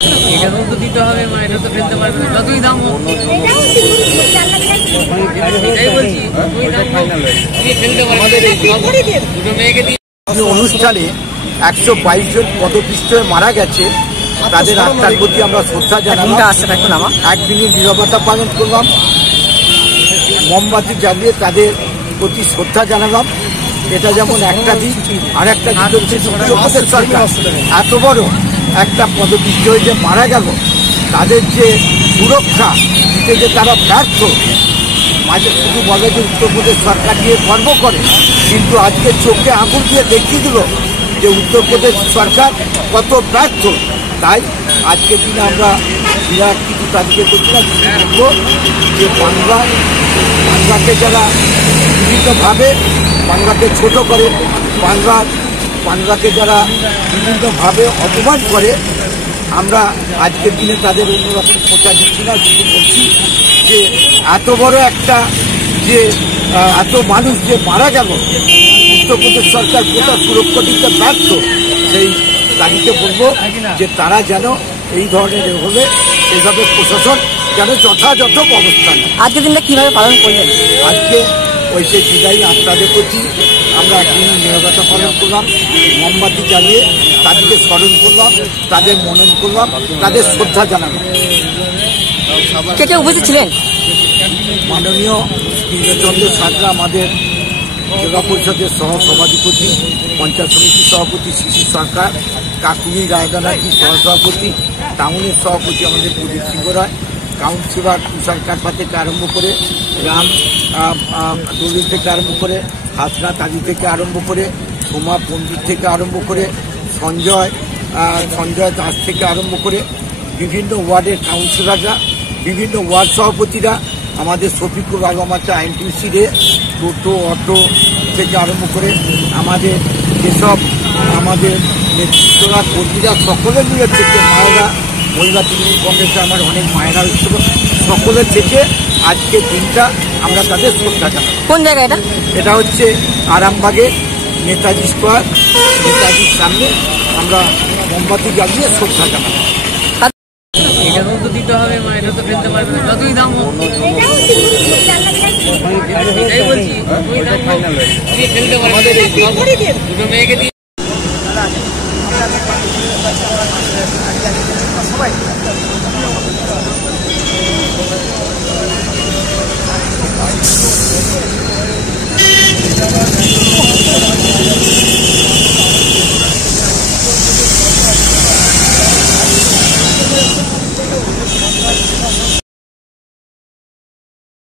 এটা তো দিতে হবে, মা এটা তো ফেলতে পারবে না, যতই দাম হোক। এটাই বলছি, যতই দাম হোক তুমি ফেলতে পারবে না। দুটো মেয়েকে দিয়ে অনুষ্ঠানে 122 জন পদপিষ্ট হয়ে মারা গেছে, তাদের আত্মার প্রতি আমরা শ্রদ্ধা জানালাম, 1 মিনিট নীরবতা পালন করলাম, মোমবাতি জ্বালিয়ে তাদের প্রতি শ্রদ্ধা জানালাম। এটা যেমন একটা দিক, আর একটা দিক হচ্ছে উত্তরপ্রদেশ সরকার এত বড় একটা পদপিষ্ট হয়ে যে মারা গেল, তাদের যে সুরক্ষা দিতে যে তারা ব্যর্থ। মাঝে শুধু বলে যে উত্তরপ্রদেশ সরকার নিয়ে গর্ব করে, কিন্তু আজকে চোখে আঙুল দিয়ে দেখিয়ে দিল যে উত্তরপ্রদেশ সরকার কত ব্যর্থ। তাই আজকের দিনে আমরা বিরাট কিছু তাদেরকে করছিলাম যে বাংলাকে যারা বিভিন্নভাবে বাংলাকে ছোট করে, বাংলাকে যারা বিভিন্নভাবে অপমান করে, আমরা আজকের দিনে তাদের অন্যরকম প্রচার দিচ্ছি না, শুধু বলছি যে এত বড় একটা যে এত মানুষ যে মারা গেল, উত্তরপ্রদেশ সরকার কোথাও সুরক্ষা দিতে ব্যর্থ। সেই তাদেরকে বলবো যে তারা যেন এই ধরনের হলে এইভাবে প্রশাসন যেন যথাযথ ব্যবস্থা নেয়। আজকের দিনটা কিভাবে পালন করলেন? আজকে ওই সেই বিদায়ী আত্মাদের প্রতি আমরা একদিন নীরবতা পালন করলাম, মোমবাতি জ্বালিয়ে তাদেরকে স্মরণ করলাম, তাদের মনন করলাম, তাদের শ্রদ্ধা জানালাম। কে কে উপস্থিত ছিলেন? মাননীয় কৃষ্ণচন্দ্র সাঁতরা আমাদের জেলা পরিষদের সহ সভাধিপতি, পঞ্চায়েত সমিতির সভাপতি শিশির সরকার, কাকুলি রায়দানাজি সহসভাপতি, টাউনের সভাপতি আমাদের প্রদীপ সিংহ রায়, কাউন্সিলর তুষার কাঠপা থেকে আরম্ভ করে, রাম দলিল থেকে আরম্ভ করে, হাসনাত আলী থেকে আরম্ভ করে, সোমা পণ্ডিত থেকে আরম্ভ করে, সঞ্জয় দাস থেকে আরম্ভ করে বিভিন্ন ওয়ার্ডের কাউন্সিলররা, বিভিন্ন ওয়ার্ড সভাপতিরা, আমাদের শফিকুর আলম আছে আইনটিউসি রে, টোটো অটো থেকে আরম্ভ করে আমাদের যেসব আমাদের নেতৃত্বরা কর্মীরা সকলের মিলে থেকে মায়েরা, মহিলা তৃণমূল কংগ্রেসে আমার অনেক মায়েরা হচ্ছিল, সকলের থেকে আজকের দিনটা আমরা তাদের শ্রদ্ধা জানাই। কোন জায়গা এটা? এটা হচ্ছে আরামবাগে নেতাজি স্কোয়ার, নেতাজির সামনে আমরা মোমবাতি জ্বালিয়ে শ্রদ্ধা জানাই। এটা তো দিতে হবে, মা এটা তো ফেলতে পারবে না, যতই দাম হোক। এটাই বলছি, যতই দাম হোক তুমি ফেলতে পারবে না। দুটো মেয়েকে দিয়ে সবাই